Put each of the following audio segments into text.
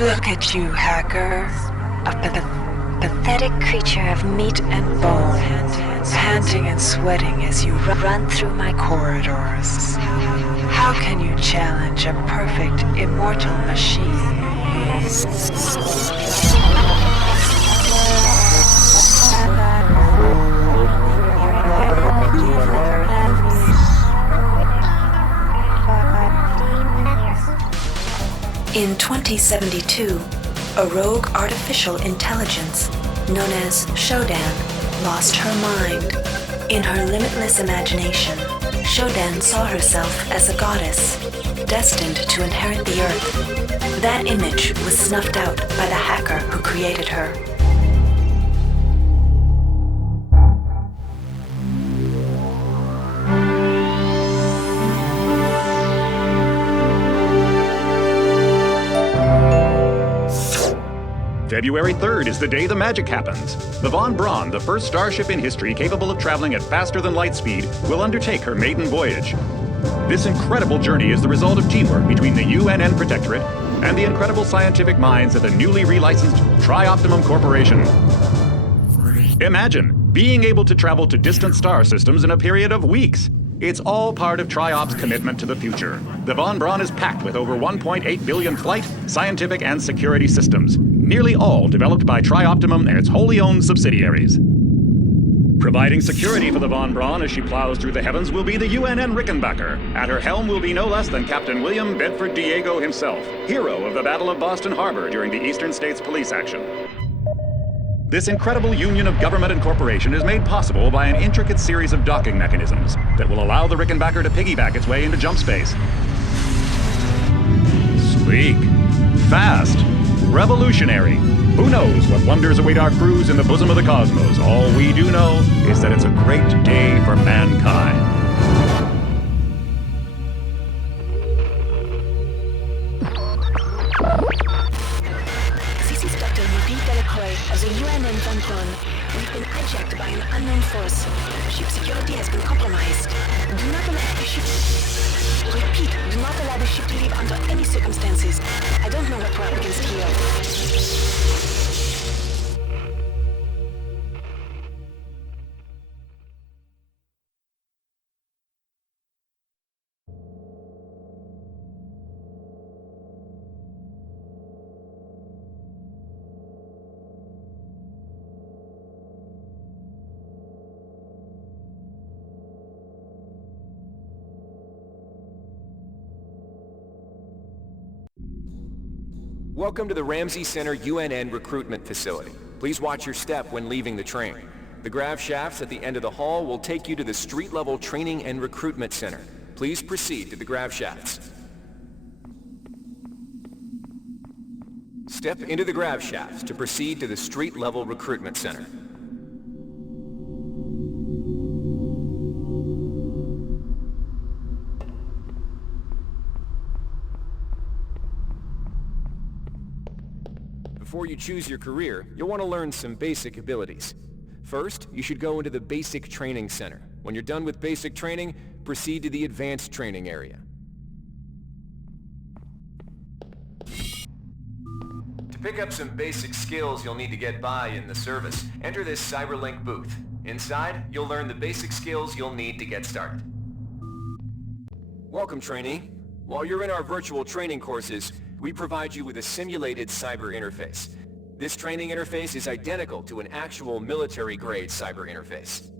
Look at you, hacker. Pathetic creature of meat and bone, panting and sweating as you run through my corridors. How can you challenge a perfect, immortal machine? In 2072, a rogue artificial intelligence known as Shodan lost her mind. In her limitless imagination, Shodan saw herself as a goddess, destined to inherit the earth. That image was snuffed out by the hacker who created her. February 3rd is the day the magic happens. The Von Braun, the first starship in history capable of traveling at faster than light speed, will undertake her maiden voyage. This incredible journey is the result of teamwork between the UNN Protectorate and the incredible scientific minds at the newly relicensed Tri-Optimum Corporation. Imagine being able to travel to distant star systems in a period of weeks. It's all part of Tri-Op's commitment to the future. The Von Braun is packed with over 1.8 billion flight, scientific, and security systems, nearly all developed by Tri-Optimum and its wholly owned subsidiaries. Providing security for the Von Braun as she plows through the heavens will be the UNN Rickenbacker. At her helm will be no less than Captain William Bedford Diego himself, hero of the Battle of Boston Harbor during the Eastern States Police action. This incredible union of government and corporation is made possible by an intricate series of docking mechanisms that will allow the Rickenbacker to piggyback its way into jump space. Sleek, fast, revolutionary. Who knows what wonders await our crews in the bosom of the cosmos? All we do know is that it's a great day for mankind. Of the UNN Von Braun, we've been hijacked by an unknown force. Ship security has been compromised. Do not allow the ship... Repeat, do not allow the ship to leave under any circumstances. I don't know what we're up against here. Welcome to the Ramsey Center UNN Recruitment Facility. Please watch your step when leaving the train. The grav shafts at the end of the hall will take you to the street-level Training and Recruitment Center. Please proceed to the grav shafts. Step into the grav shafts to proceed to the street-level Recruitment Center. Before you choose your career, you'll want to learn some basic abilities. First, you should go into the Basic Training Center. When you're done with basic training, proceed to the Advanced Training area. To pick up some basic skills you'll need to get by in the service, enter this CyberLink booth. Inside, you'll learn the basic skills you'll need to get started. Welcome, trainee. While you're in our virtual training courses, we provide you with a simulated cyber interface. This training interface is identical to an actual military-grade cyber interface.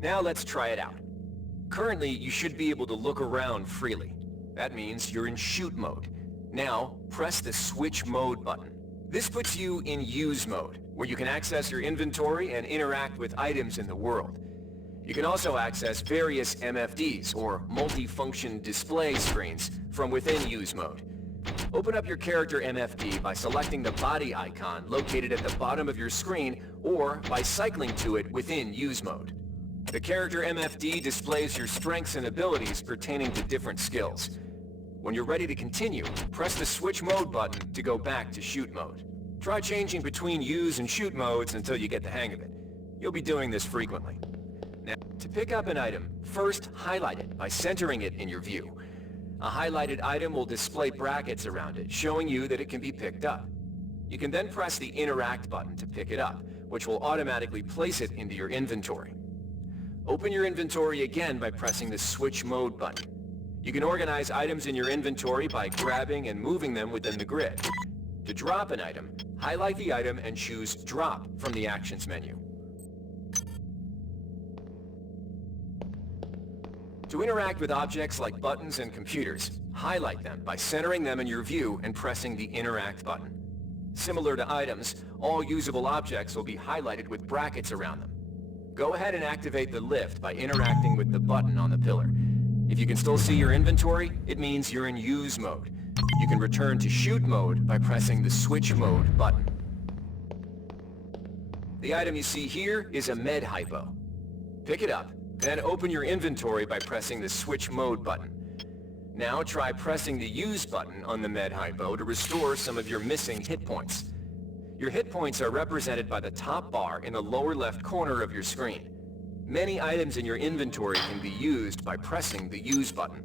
Now let's try it out. Currently, you should be able to look around freely. That means you're in shoot mode. Now, press the switch mode button. This puts you in use mode, where you can access your inventory and interact with items in the world. You can also access various MFDs, or multifunction display screens, from within use mode. Open up your character MFD by selecting the body icon located at the bottom of your screen, or by cycling to it within use mode. The character MFD displays your strengths and abilities pertaining to different skills. When you're ready to continue, press the switch mode button to go back to shoot mode. Try changing between use and shoot modes until you get the hang of it. You'll be doing this frequently. Now, to pick up an item, first highlight it by centering it in your view. A highlighted item will display brackets around it, showing you that it can be picked up. You can then press the Interact button to pick it up, which will automatically place it into your inventory. Open your inventory again by pressing the Switch Mode button. You can organize items in your inventory by grabbing and moving them within the grid. To drop an item, highlight the item and choose Drop from the Actions menu. To interact with objects like buttons and computers, highlight them by centering them in your view and pressing the Interact button. Similar to items, all usable objects will be highlighted with brackets around them. Go ahead and activate the lift by interacting with the button on the pillar. If you can still see your inventory, it means you're in Use mode. You can return to Shoot mode by pressing the Switch Mode button. The item you see here is a med hypo. Pick it up, then open your inventory by pressing the Switch Mode button. Now try pressing the Use button on the med hypo to restore some of your missing hit points. Your hit points are represented by the top bar in the lower left corner of your screen. Many items in your inventory can be used by pressing the Use button.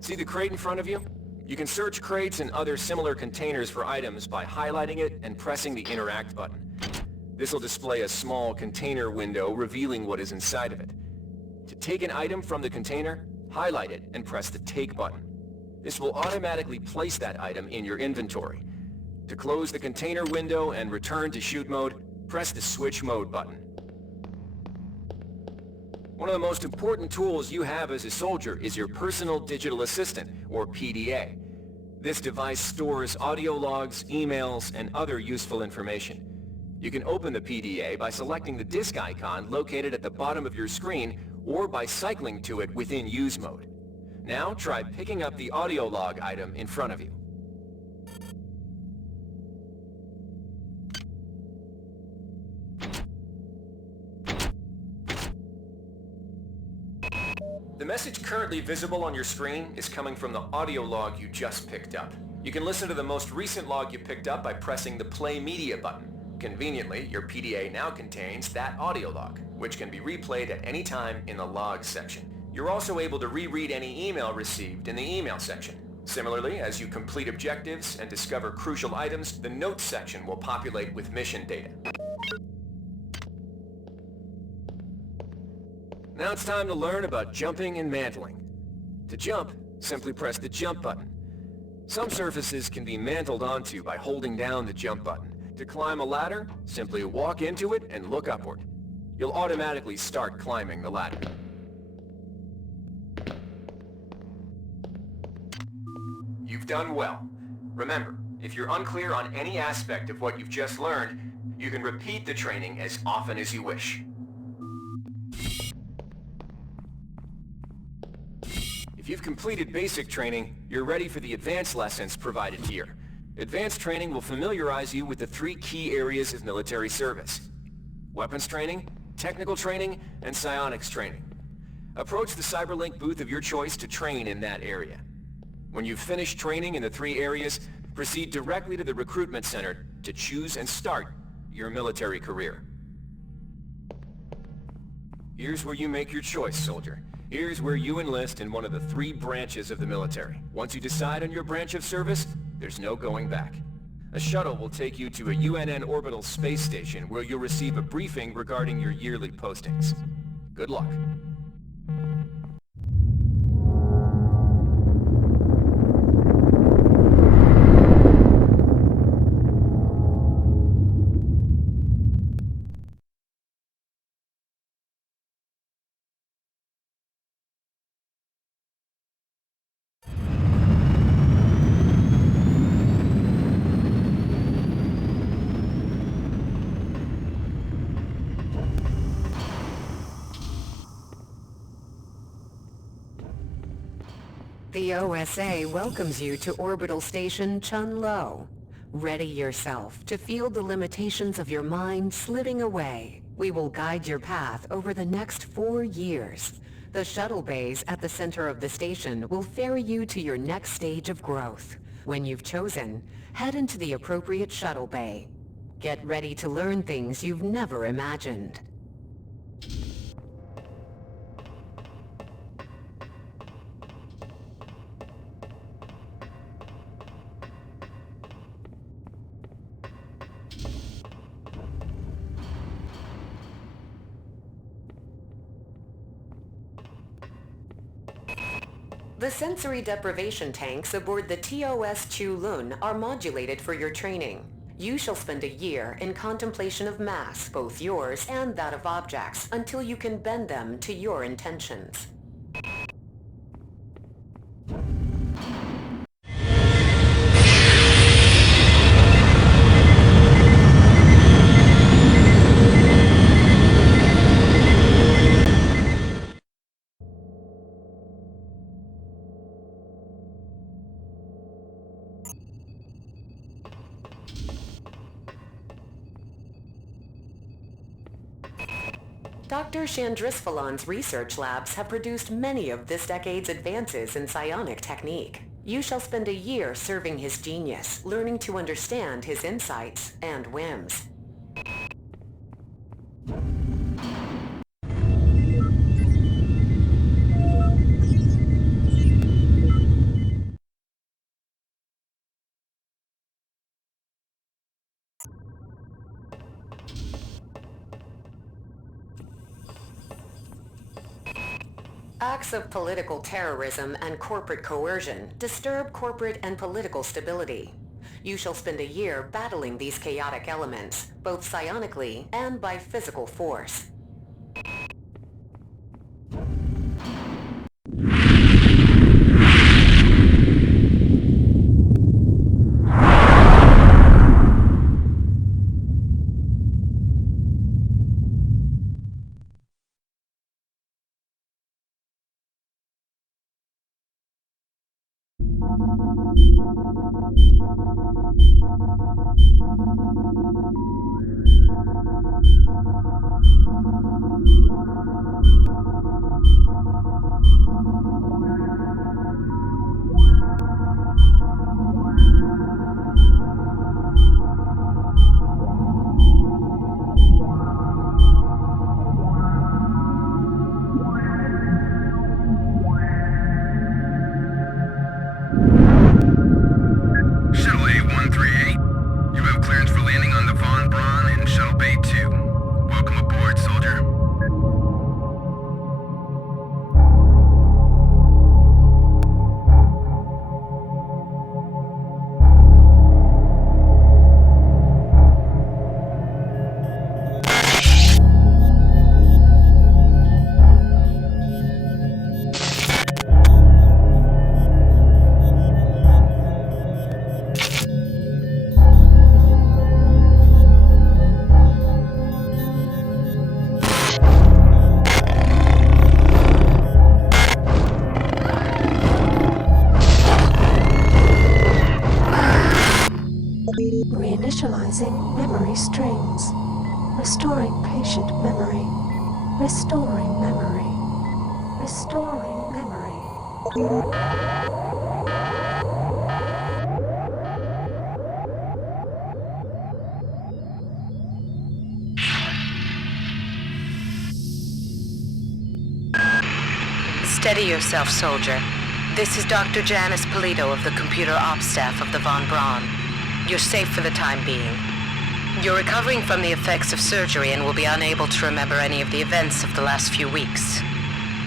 See the crate in front of you? You can search crates and other similar containers for items by highlighting it and pressing the Interact button. This will display a small container window revealing what is inside of it. To take an item from the container, highlight it and press the Take button. This will automatically place that item in your inventory. To close the container window and return to Shoot mode, press the Switch Mode button. One of the most important tools you have as a soldier is your Personal Digital Assistant, or PDA. This device stores audio logs, emails, and other useful information. You can open the PDA by selecting the disk icon located at the bottom of your screen or by cycling to it within Use mode. Now try picking up the audio log item in front of you. The message currently visible on your screen is coming from the audio log you just picked up. You can listen to the most recent log you picked up by pressing the Play Media button. Conveniently, your PDA now contains that audio log, which can be replayed at any time in the Logs section. You're also able to reread any email received in the Email section. Similarly, as you complete objectives and discover crucial items, the Notes section will populate with mission data. Now it's time to learn about jumping and mantling. To jump, simply press the Jump button. Some surfaces can be mantled onto by holding down the Jump button. To climb a ladder, simply walk into it and look upward. You'll automatically start climbing the ladder. You've done well. Remember, if you're unclear on any aspect of what you've just learned, you can repeat the training as often as you wish. If you've completed basic training, you're ready for the advanced lessons provided here. Advanced training will familiarize you with the 3 key areas of military service: weapons training, technical training, and psionics training. Approach the CyberLink booth of your choice to train in that area. When you've finished training in the 3 areas, proceed directly to the recruitment center to choose and start your military career. Here's where you make your choice, soldier. Here's where you enlist in one of the 3 branches of the military. Once you decide on your branch of service, there's no going back. A shuttle will take you to a UNN orbital space station where you'll receive a briefing regarding your yearly postings. Good luck. The OSA welcomes you to Orbital Station Chun-Lo. Ready yourself to feel the limitations of your mind slipping away. We will guide your path over the next 4 years. The shuttle bays at the center of the station will ferry you to your next stage of growth. When you've chosen, head into the appropriate shuttle bay. Get ready to learn things you've never imagined. The sensory deprivation tanks aboard the TOS Chu Lun are modulated for your training. You shall spend a year in contemplation of mass, both yours and that of objects, until you can bend them to your intentions. Dr. Chandrisvalan's research labs have produced many of this decade's advances in psionic technique. You shall spend a year serving his genius, learning to understand his insights and whims. Acts of political terrorism and corporate coercion disturb corporate and political stability. You shall spend a year battling these chaotic elements, both psionically and by physical force. Reinitializing memory streams. Restoring patient memory. Restoring memory. Restoring memory. Steady yourself, soldier. This is Dr. Janice Polito of the Computer Ops staff of the Von Braun. You're safe for the time being. You're recovering from the effects of surgery and will be unable to remember any of the events of the last few weeks.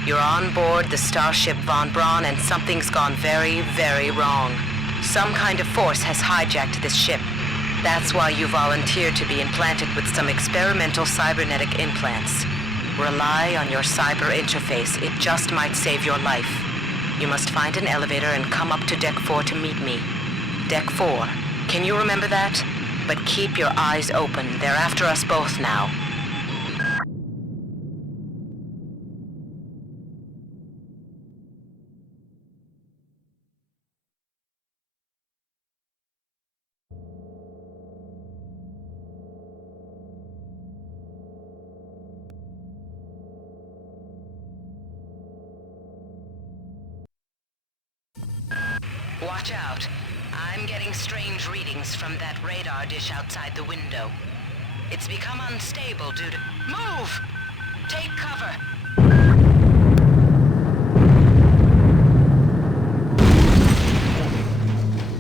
You're on board the starship Von Braun and something's gone very, very wrong. Some kind of force has hijacked this ship. That's why you volunteered to be implanted with some experimental cybernetic implants. Rely on your cyber interface. It just might save your life. You must find an elevator and come up to Deck 4 to meet me. Deck 4. Can you remember that? But keep your eyes open. They're after us both now. Watch out. I'm getting strange readings from that radar dish outside the window. It's become unstable due to... Move! Take cover!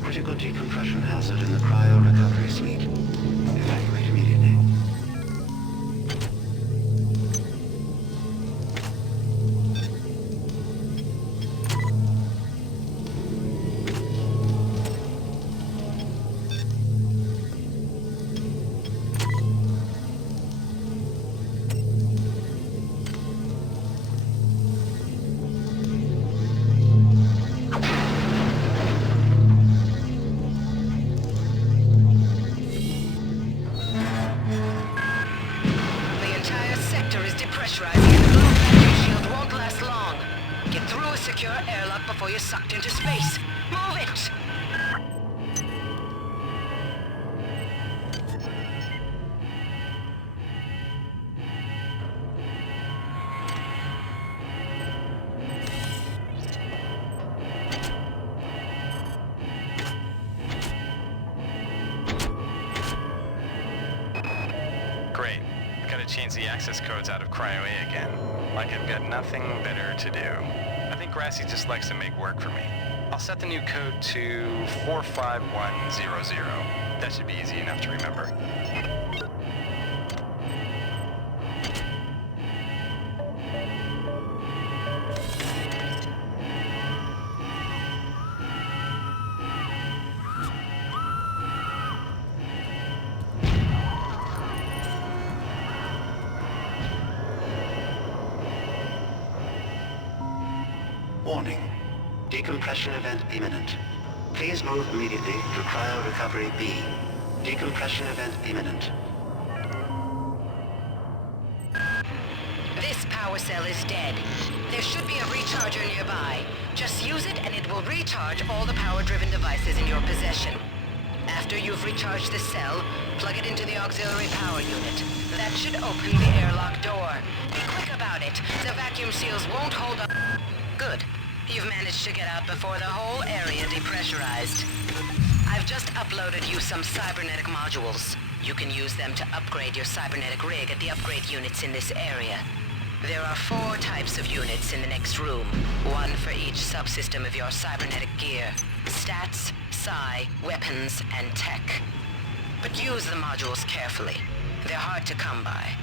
Critical decompression hazard in the cryo recovery suite. Evacuate immediately. depressurizing and the glow vacuum shield won't last long. Get through a secure airlock before you're sucked into space. Move it! Great. Gotta change the access codes out of Cryo A again. Like I've got nothing better to do. I think Grassy just likes to make work for me. I'll set the new code to 45100. That should be easy enough to remember. Warning. Decompression event imminent. Please move immediately to Cryo Recovery B. Decompression event imminent. This power cell is dead. There should be a recharger nearby. Just use it and it will recharge all the power-driven devices in your possession. After you've recharged the cell, plug it into the auxiliary power unit. That should open the airlock door. Be quick about it. The vacuum seals won't hold up. Good. You've managed to get out before the whole area depressurized. I've just uploaded you some cybernetic modules. You can use them to upgrade your cybernetic rig at the upgrade units in this area. There are 4 types of units in the next room, one for each subsystem of your cybernetic gear. Stats, psi, weapons, and tech. But use the modules carefully. They're hard to come by.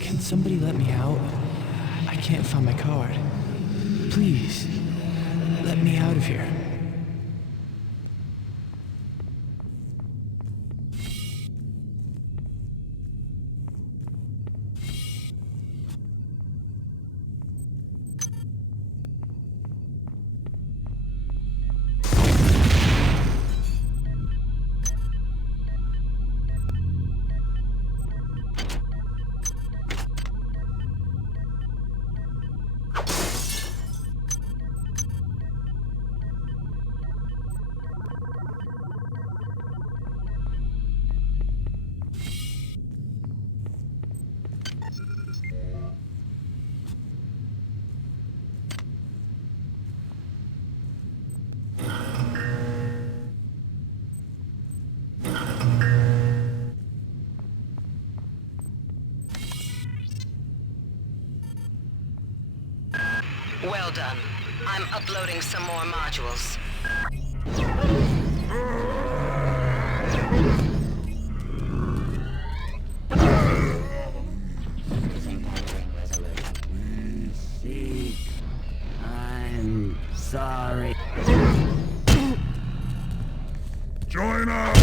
Can somebody let me out? I can't find my card. Please, let me out of here. Well done. I'm uploading some more modules. I'm sorry. Join us!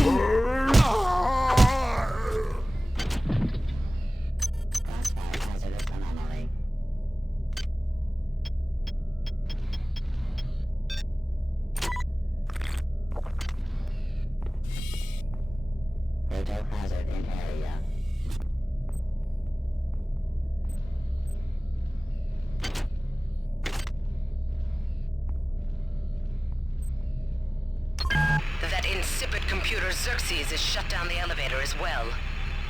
Hazard in area. That insipid computer Xerxes has shut down the elevator as well.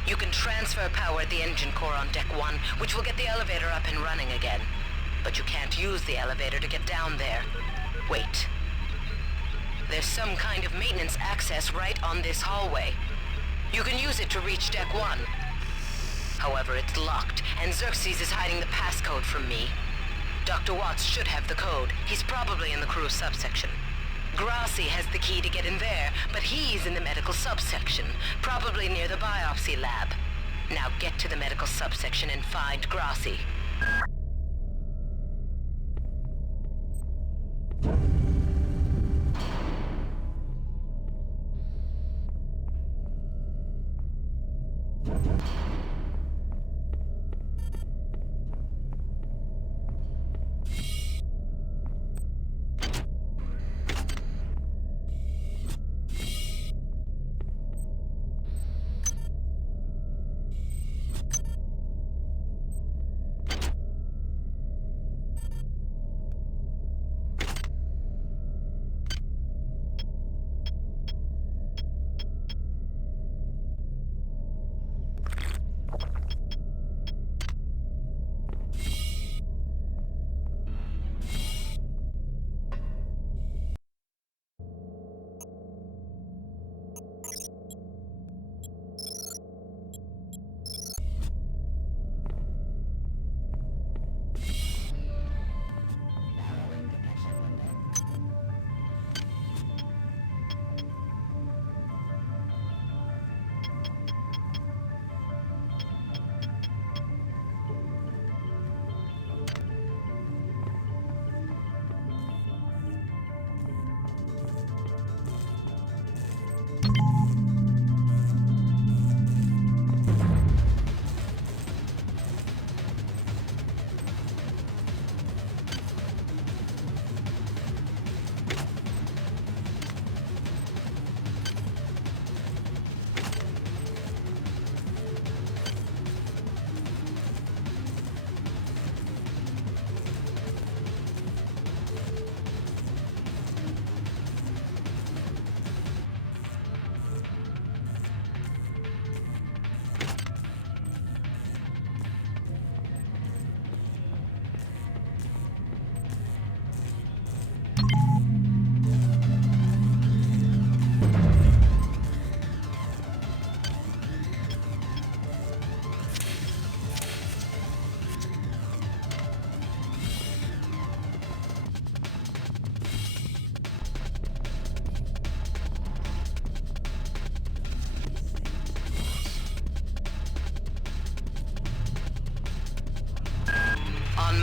You can transfer power at the engine core on Deck 1, which will get the elevator up and running again. But you can't use the elevator to get down there. Wait. There's some kind of maintenance access right on this hallway. You can use it to reach Deck 1. However, it's locked, and Xerxes is hiding the passcode from me. Dr. Watts should have the code. He's probably in the crew subsection. Grassi has the key to get in there, but he's in the medical subsection, probably near the biopsy lab. Now get to the medical subsection and find Grassi.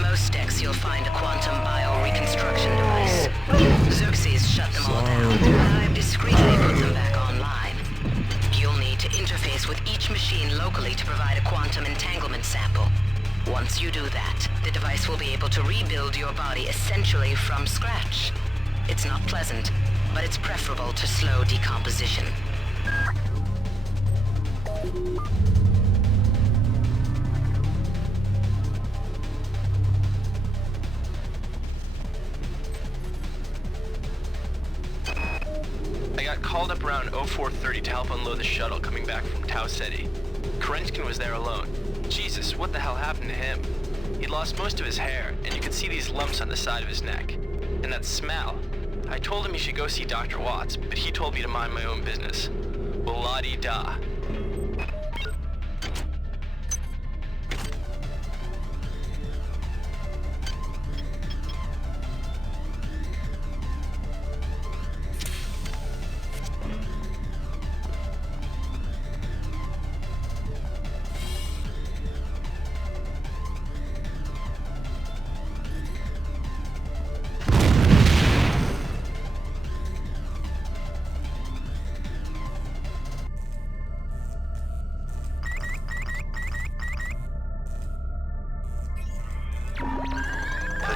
Most decks you'll find a quantum bio-reconstruction device. Xerxes shut them all down, but I've discreetly put them back online. You'll need to interface with each machine locally to provide a quantum entanglement sample. Once you do that, the device will be able to rebuild your body essentially from scratch. It's not pleasant, but it's preferable to slow decomposition. Called up around 0430 to help unload the shuttle coming back from Tau Ceti. Kerenskin was there alone. Jesus, what the hell happened to him? He'd lost most of his hair, and you could see these lumps on the side of his neck. And that smell. I told him he should go see Dr. Watts, but he told me to mind my own business. Well, la-di-da.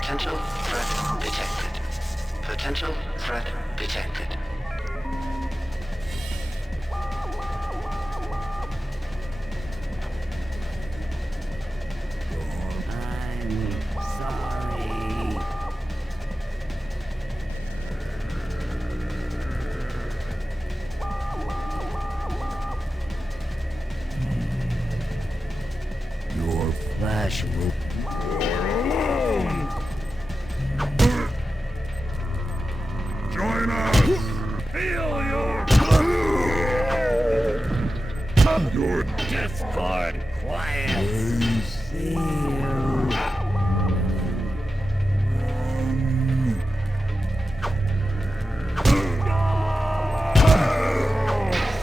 Potential threat detected. Potential threat detected. I'm sorry. Your flesh will... Join us! Feel your discord quiet! See you.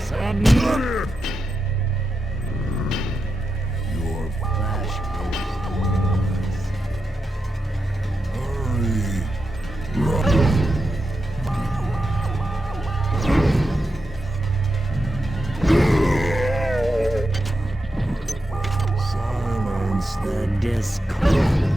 Submit! Your flesh will... Hurry! Silence The discord.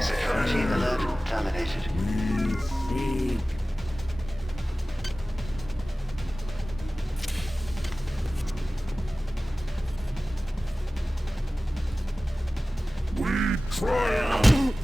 Security alert terminated. Seek. We triumph!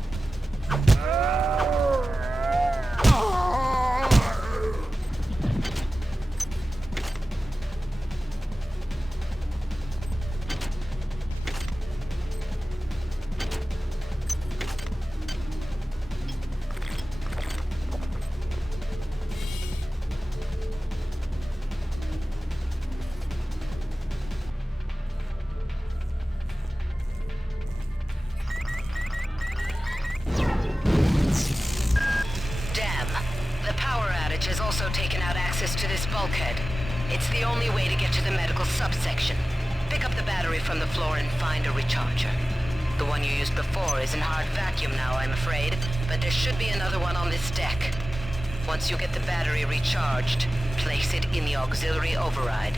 Has also taken out access to this bulkhead. It's the only way to get to the medical subsection. Pick up the battery from the floor and find a recharger. The one you used before is in hard vacuum now, I'm afraid, but there should be another one on this deck. Once you get the battery recharged, place it in the auxiliary override.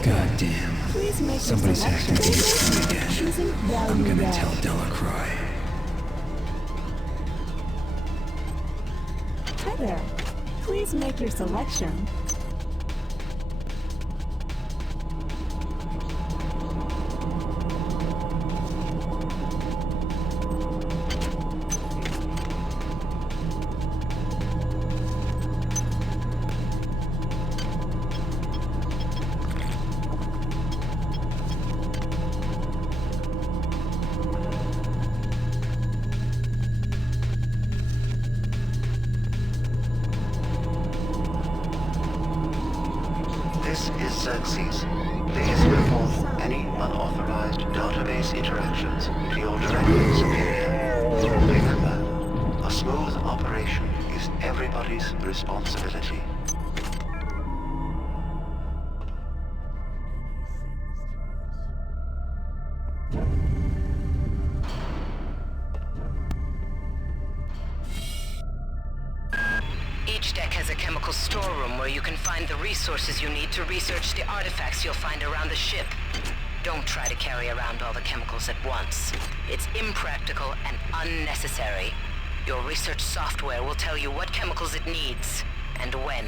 Goddamn. Somebody's hacked into this again. I'm gonna tell Delacroix. Hi there. Please make your selection. This is Xerxes. Please report any unauthorized database interactions to your direct superior. Remember, a smooth operation is everybody's responsibility. Each deck has a chemical storeroom where you can find the resources you need to research the artifacts you'll find around the ship. Don't try to carry around all the chemicals at once. It's impractical and unnecessary. Your research software will tell you what chemicals it needs, and when.